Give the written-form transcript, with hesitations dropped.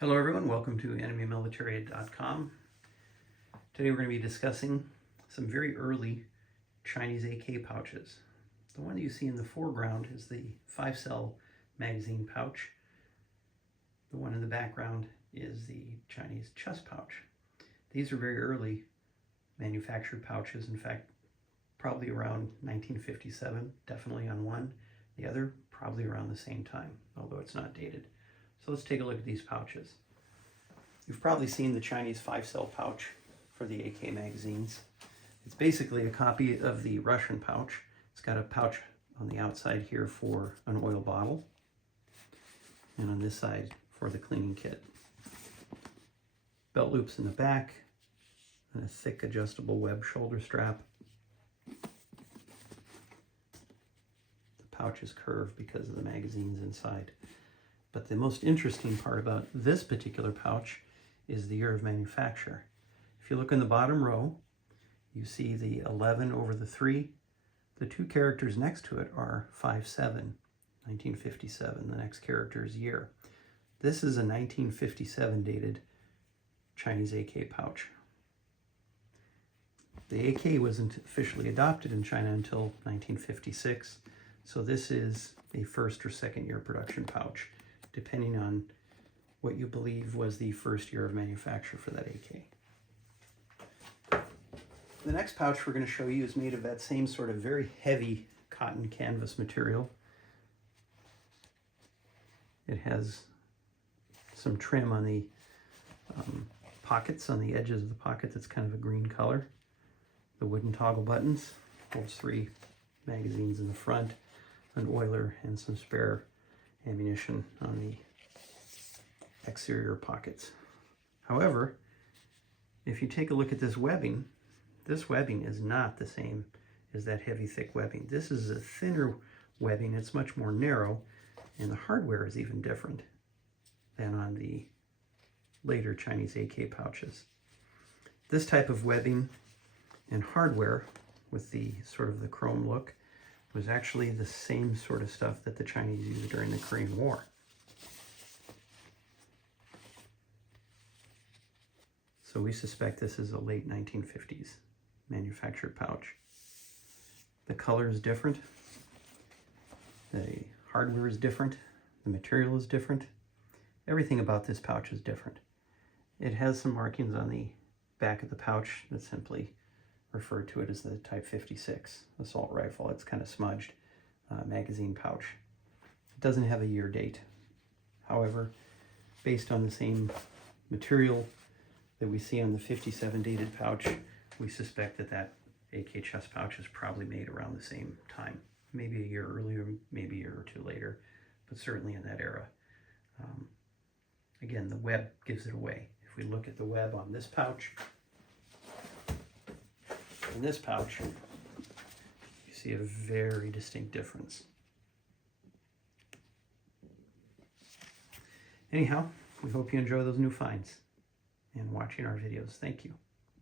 Hello everyone, welcome to enemymilitary.com. Today we're going to be discussing some very early Chinese AK pouches. The one that you see in the foreground is the 5-cell magazine pouch. The one in the background is the Chinese chest pouch. These are very early manufactured pouches. In fact, probably around 1957, definitely on one. The other, probably around the same time, although it's not dated. So let's take a look at these pouches. You've probably seen the Chinese 5-cell pouch for the AK magazines. It's basically a copy of the Russian pouch. It's got a pouch on the outside here for an oil bottle, and on this side for the cleaning kit. Belt loops in the back, and a thick adjustable web shoulder strap. The pouch is curved because of the magazines inside. But the most interesting part about this particular pouch is the year of manufacture. If you look in the bottom row, you see the 11 over the 3. The two characters next to it are 5/7, 1957. The next character is year. This is a 1957 dated Chinese AK pouch. The AK wasn't officially adopted in China until 1956, so this is a first or second year production pouch, depending on what you believe was the first year of manufacture for that AK. The next pouch we're going to show you is made of that same sort of very heavy cotton canvas material. It has some trim on the pockets, on the edges of the pocket, that's kind of a green color. The wooden toggle buttons holds 3 magazines in the front, an oiler, and some spare ammunition on the exterior pockets. However, if you take a look at this webbing is not the same as that heavy, thick webbing. This is a thinner webbing. It's much more narrow, and the hardware is even different than on the later Chinese AK pouches. This type of webbing and hardware with the sort of the chrome look was actually the same sort of stuff that the Chinese used during the Korean War. So we suspect this is a late 1950s manufactured pouch. The color is different, the hardware is different, the material is different. Everything about this pouch is different. It has some markings on the back of the pouch that simply refer to it as the Type 56 assault rifle. It's kind of smudged magazine pouch. It doesn't have a year date. However, based on the same material that we see on the 57 dated pouch, we suspect that that AK chest pouch is probably made around the same time. Maybe a year earlier, maybe a year or two later, but certainly in that era. Again, the web gives it away. If we look at the web on this pouch and this pouch, you see a very distinct difference. Anyhow, we hope you enjoy those new finds and watching our videos. Thank you.